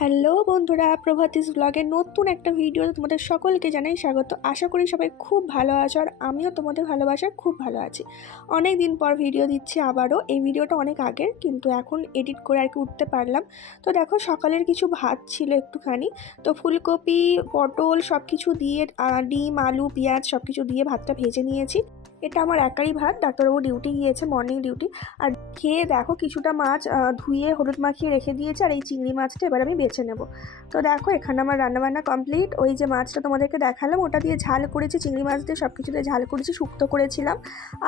Hello বন্ধুরা, প্রভাতিস ব্লগের নতুন একটা ভিডিওতে তোমাদের সকলকে জানাই স্বাগত। আশা করি সবাই খুব ভালো আছো, আর আমিও তোমাদের ভালোবাসায় খুব ভালো আছি। অনেক দিন পর ভিডিও দিচ্ছি আবারও। এই ভিডিওটা অনেক আগের, কিন্তু এখন এডিট করে আর কি উঠতে পারলাম। তো দেখো, সকালের কিছু ভাত ছিল একটুখানি, তো ফুলকপি পটল সব কিছু দিয়ে ডিম আলু পেঁয়াজ সব কিছু দিয়ে ভাতটা ভেজে নিয়েছি। এটা আমার একারই ভাত, ডাক্তারবাবু ডিউটি গিয়েছে, মর্নিং ডিউটি। আর খেয়ে দেখো, কিছুটা মাছ ধুয়ে হলুদ মাখিয়ে রেখে দিয়েছে, আর এই চিংড়ি মাছটা এবার আমি বেছে নেব। তো দেখো, এখানে আমার রান্নাবান্না কমপ্লিট। ওই যে মাছটা তোমাদেরকে দেখালাম, ওটা দিয়ে ঝাল করেছি, চিংড়ি মাছ দিয়ে সব কিছু দিয়ে ঝাল করেছি, শুক্তো করেছিলাম।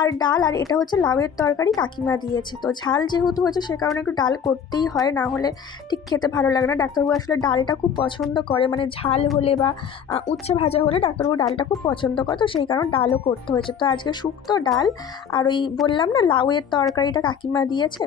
আর ডাল, আর এটা হচ্ছে লাউয়ের তরকারি, কাকিমা দিয়েছে। তো ঝাল যেহেতু হচ্ছে সে কারণে একটু ডাল করতেই হয়, না হলে ঠিক খেতে ভালো লাগে না। ডাক্তারবাবু আসলে ডালটা খুব পছন্দ করে, মানে ঝাল হলে বা উচ্ছে ভাজা হলে ডাক্তারবাবু ডালটা খুব পছন্দ করে, তো সেই কারণে ডালও করতে হয়েছে। তো আজকে শুক্তো ডাল আর ওই বললাম না লাউয়ের তরকারিটা কাকিমা দিয়েছে।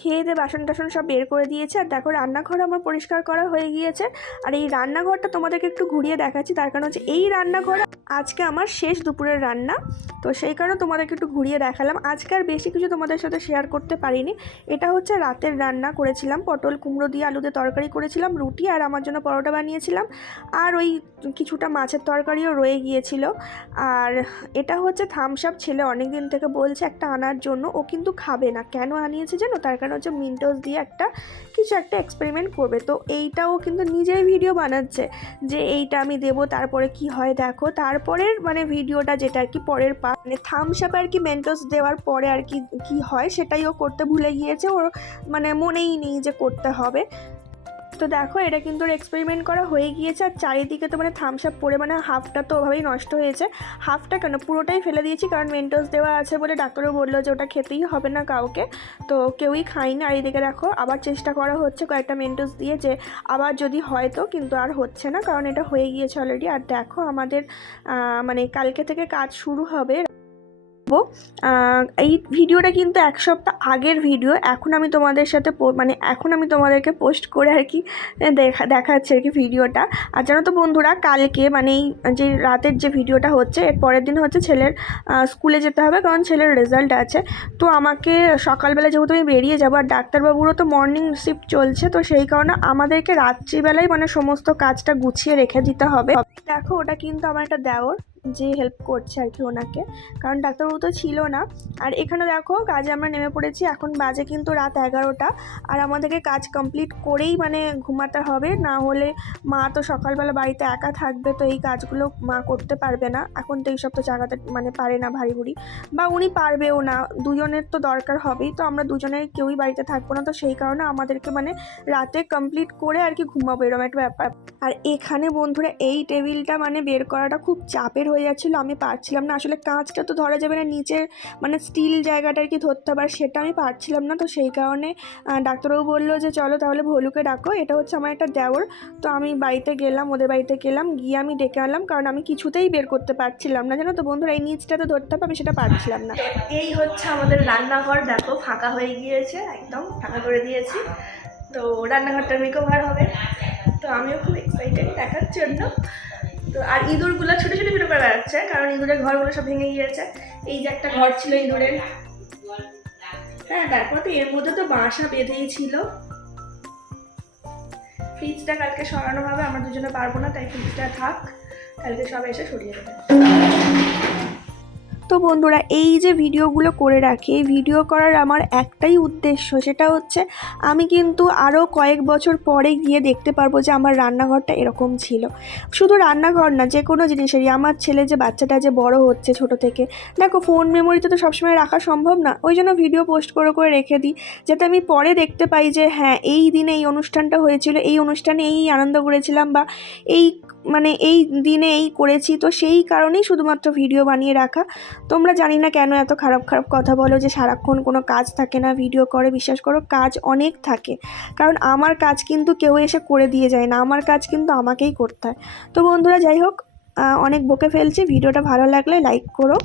খেয়ে দিয়ে বাসন টাসন সব বের করে দিয়েছে। আর দেখো, রান্নাঘর আমার পরিষ্কার করা হয়ে গিয়েছে। আর এই রান্নাঘরটা তোমাদেরকে একটু ঘুরিয়ে দেখাচ্ছি, তার কারণ হচ্ছে এই রান্নাঘর আজকে আমার শেষ দুপুরের রান্না। তো সেই কারণে তোমাদেরকে একটু ঘুরিয়ে দেখালাম। আজকে আর বেশি কিছু তোমাদের সাথে শেয়ার করতে পারিনি। এটা হচ্ছে রাতের রান্না করেছিলাম, পটল কুমড়ো দিয়ে আলু দিয়ে তরকারি করেছিলাম, রুটি, আর আমার জন্য পরোটা বানিয়েছিলাম। আর ওই কিছুটা মাছের তরকারিও রয়ে গিয়েছিল। আর এটা হচ্ছে থামস আপ, ছেলে অনেক দিন থেকে বলছে একটা আনার জন্য, ও কিন্তু খাবে না। কেন আনিয়েছে জানো? তার কারণ হচ্ছে মিন্টোস দিয়ে কিছু একটা এক্সপেরিমেন্ট করবে। তো এইটাও কিন্তু নিজেই ভিডিও বানাচ্ছে যে এইটা আমি দেবো, তারপরে কি হয় দেখো। তারপরের মানে ভিডিওটা যেটা আর কি পরের পার্ট, মানে থামস আপ আর কি মেন্টোস দেওয়ার পরে আর কি কি হয় সেটাই ও করতে ভুলে গিয়েছে, ওর মানে মনেই নেই যে করতে হবে। তো দেখো, এটা কিন্তু ওর এক্সপেরিমেন্ট করা হয়ে গিয়েছে। আর চারিদিকে তো মানে থামস আপ পরে মানে হাফটা তো ওভাবেই নষ্ট হয়েছে। হাফটা কেন, পুরোটাই ফেলে দিয়েছি, কারণ মেন্টোস দেওয়া আছে বলে ডাক্তারও বললো যে ওটা খেতেই হবে না কাউকে। তো কেউই খাইনি। আর এইদিকে দেখো, আবার চেষ্টা করা হচ্ছে কয়েকটা মেন্টোস দিয়ে যে আবার যদি হয় তো, কিন্তু আর হচ্ছে না, কারণ এটা হয়ে গিয়েছে অলরেডি। আর দেখো, আমাদের মানে কালকে থেকে কাজ শুরু হবে। এই ভিডিওটা কিন্তু এক সপ্তাহ আগের ভিডিও। এখন আমি তোমাদের সাথে এখন আমি তোমাদেরকে পোস্ট করে আর কি দেখাচ্ছি আর কি ভিডিওটা। আর জানো তো বন্ধুরা, কালকে মানে এই যে রাতের যে ভিডিওটা হচ্ছে, এর পরের দিন হচ্ছে ছেলের স্কুলে যেতে হবে, কারণ ছেলের রেজাল্ট আছে। তো আমাকে সকালবেলা যেহেতু আমি বেরিয়ে যাবো, আর ডাক্তারবাবুরও তো মর্নিং শিফট চলছে, তো সেই কারণে আমাদেরকে রাত্রিবেলায় মানে সমস্ত কাজটা গুছিয়ে রেখে দিতে হবে। দেখো, ওটা কিন্তু আমার একটা দেওর যে হেল্প করছে আর কি ওনাকে, কারণ ডাক্তারবাবু তো ছিল না। আর এখানে দেখো, কাজে আমরা নেমে পড়েছি। এখন বাজে কিন্তু রাত 11টা, আর আমাদেরকে কাজ কমপ্লিট করেই মানে ঘুমাতে হবে, না হলে মা তো সকালবেলা বাড়িতে একা থাকবে, তো এই কাজগুলো মা করতে পারবে না। এখন তো এইসব তো জায়গাতে মানে পারে না ভারী ভুড়ি, বা উনি পারবেও না, দুজনের তো দরকার হবেই। তো আমরা দুজনের কেউই বাড়িতে থাকবো না, তো সেই কারণে আমাদেরকে মানে রাতে কমপ্লিট করে আর কি ঘুমাবো, এরকম একটা ব্যাপার। আর এখানে বন্ধুরা, এই টেবিলটা মানে বের করাটা খুব চাপের হয়ে যাচ্ছিলো, আমি পারছিলাম না। আসলে কাঁচটা তো ধরা যাবে না, নিচের মানে স্টিল জায়গাটা আর কি ধরতে হবে, আর সেটা আমি পারছিলাম না। তো সেই কারণে ডাক্তারবাবু বললো যে চলো তাহলে ভলুকে ডাকো। এটা হচ্ছে আমার একটা দেওর। তো আমি বাড়িতে গেলাম, ওদের বাড়িতে গেলাম, গিয়ে আমি ডেকে আনলাম, কারণ আমি কিছুতেই বের করতে পারছিলাম না, জানো তো বন্ধুরা, এই নিচটা তো ধরতে হবে, আমি সেটা পারছিলাম না। এই হচ্ছে আমাদের রান্নাঘর, দেখো ফাঁকা হয়ে গিয়েছে, একদম ফাঁকা করে দিয়েছি। তো রান্নাঘরটা মেকওভার হবে, তো আমিও খুব এক্সাইটেড দেখার জন্য। তো আর ইঁদুরগুলো ছোটো ছোটো ছোটো করে বেড়াচ্ছে, কারণ ইঁদুরের ঘরগুলো সব ভেঙে গিয়েছে। এই যে একটা ঘর ছিল ইঁদুরের, হ্যাঁ, তারপর তো এর মধ্যে তো বাসা বেঁধেই ছিল। ফ্রিজটা কালকে সরানো হবে, আমরা দুজনে পারবো না, তাই ফ্রিজটা থাক, কালকে সব এসে সরিয়ে দেবে। তো বন্ধুরা, এই যে ভিডিওগুলো করে রাখি, এই ভিডিও করার আমার একটাই উদ্দেশ্য, সেটা হচ্ছে আমি কিন্তু আরও কয়েক বছর পরে গিয়ে দেখতে পারবো যে আমার রান্নাঘরটা এরকম ছিল। শুধু রান্নাঘর না, যে কোনো জিনিসেরই। আমার ছেলে যে বাচ্চাটা যে বড় হচ্ছে ছোট থেকে, দেখো ফোন মেমোরিতে তো সবসময় রাখা সম্ভব না, ওই জন্য ভিডিও পোস্ট করে করে রেখে দিই, যাতে আমি পরে দেখতে পাই যে হ্যাঁ, এই দিনে এই অনুষ্ঠানটা হয়েছিল, এই অনুষ্ঠানে এই আনন্দ করেছিলাম, বা এই মানে এই দিনে এই করেছি। তো সেই কারণেই শুধুমাত্র ভিডিও বানিয়ে রাখা। তোমরা জানি না কেন এত খারাপ খারাপ কথা বলো যে সারাক্ষণ কোনো কাজ থাকে না, ভিডিও করে। বিশ্বাস করো, কাজ অনেক থাকে, কারণ আমার কাজ কিন্তু কেউ এসে করে দিয়ে যায় না, আমার কাজ কিন্তু আমাকেই করতে হয়। তো বন্ধুরা, যাই হোক, অনেক বকে ফেলছি। ভিডিওটা ভালো লাগলে লাইক করো।